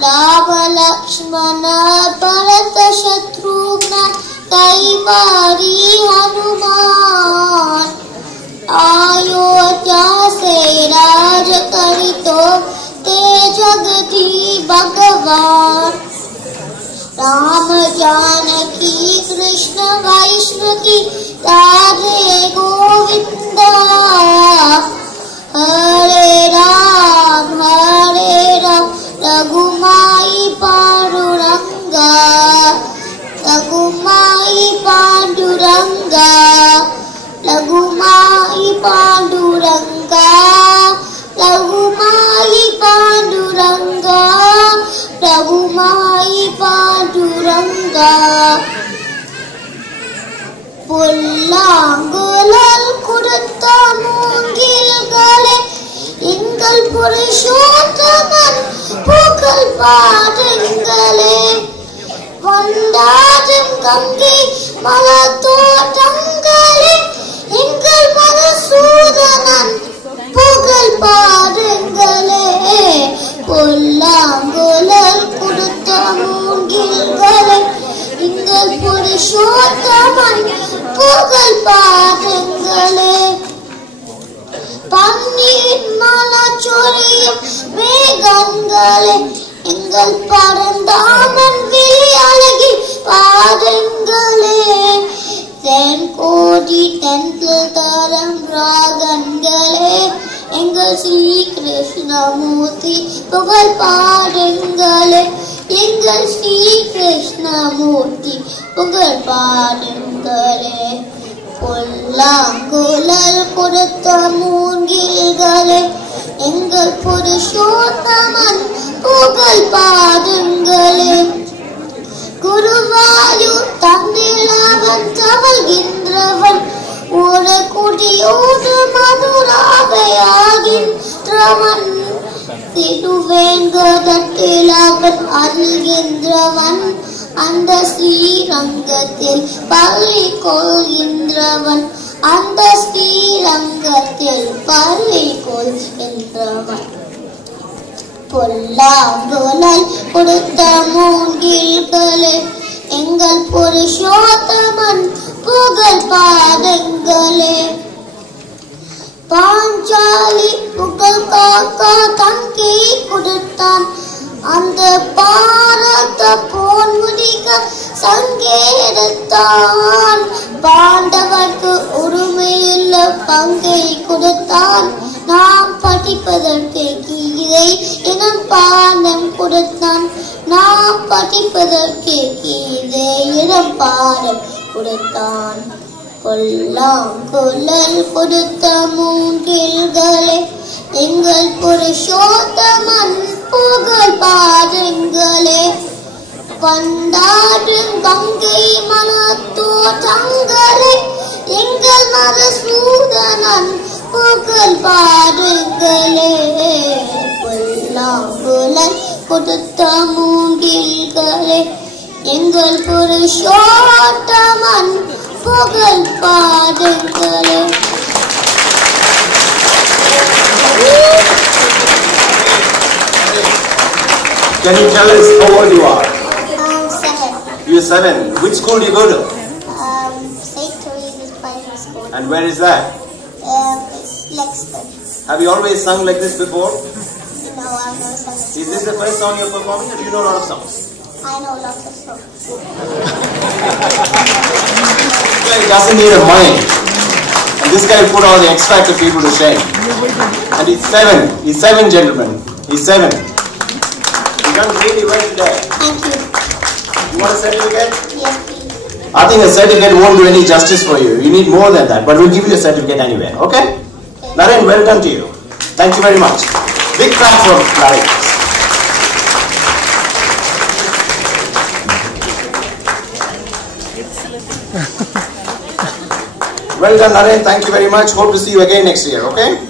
Rama Lakshmana Bharata Shatrugna Kaivari Hanuman Ayodhya se Raj Karito Te Jagati Bhagavan Ram Janaki Krishna Vaishnavi Radhe Govinda Hare Ram Ragumai Panduranga Ragumai Panduranga Ragumai Panduranga Ragumai Panduranga Ragumai Panduranga புல்லாங்குழல் கொடுத்த மூங்கில்களே எங்கள் புருஷோத்தமன் புகழ் பாடுங்களே வந்தாடும் கங்கை மலத்தோட்டங்களே எங்கள் மதுசூதனன் புகழ் பாடுங்களே புல்லாங்குழல் கொடுத்த மூங்கில்களே எங்கள் புருஷோத்தமன் புகழ் பாடுங்களே பன்னீர் மலச்சொரியும் மேகங்களே எங்கள் பரந்தாமன் விழி அழகி பாடுங்களே தென்கோடி தென்கில் தரம் ராகங்களே எங்கள் ஸ்ரீ கிருஷ்ணமூர்த்தி புகழ் பாடுங்களே எங்கள் ஸ்ரீ கிருஷ்ணமூர்த்தி புகழ் பாடுங்களே புல்லாங்குழல் கொடுத்த மூங்கில்களே எங்கள் புருஷோத்தமன் புகழ் பாடுங்களே குருவாயூர் தன்னில் அவன் தவழ்கின்றவன் ஒரு குடியோடு மதுராவையாகின்றவன் திருவேங்கடத்தில் அவன் அருள்கின்றவன் அந்த ஸ்ரீரங்கத்தில் பள்ளி கொள்கின்றவன் அந்த ஸ்ரீரங்கத்தில் பள்ளி கொள்கின்றவன் பொல்லாங்குழல் கொடுத்த மூங்கில்களே எங்கள் புருஷோத்தமன் புகழ் பாடுங்களே பாஞ்சாலி புகழ் காக்கா தங்கை கொடுத்தான் அந்த பாரத போர் முடிக்க சங்கேடுத்தான் பாண்டவர்க்கு உரிமையுள்ள பங்கை கொடுத்தான் நாம் படிப்பதற்கு கீதை எனும் பாடம் கொடுத்தான் நாம் படிப்பதற்கு கீதை எனும் பாடம் கொடுத்தான் பொல்லாங்குழல் கொடுத்த மூங்கில்களே எங்கள் புருஷோத்தமன் புகழ் பாடுங்களே வந்தாடும் கங்கை மலத்தோட்டங்களே எங்கள் மதுசூதனன் புகழ் பாடுங்களே பொல்லாங்குழல் கொடுத்த மூங்கில்களே எங்கள் புருஷோத்தமன் புகழ் பாடுங்களே. Can you tell us how old you are? 7. You're 7. Which school do you go to? St. Teresa's Primary School. And where is that? It's Lexington. Have you always sung like this before? No, I've never sung this. Is this the first song you're performing, or do you know a lot of songs? I know lots of songs. This guy doesn't need a mind. And this guy put all the X Factor people to shame. And he's 7. He's 7, gentlemen. He's 7. You've done really well today. Thank you. You want a certificate? Yes, please. I think a certificate won't do any justice for you. You need more than that. But we'll give you a certificate anyway. Okay? Naren, well done to you. Thank you very much. Big clap for Naren. Well done, Naren. Thank you very much. Hope to see you again next year. Okay?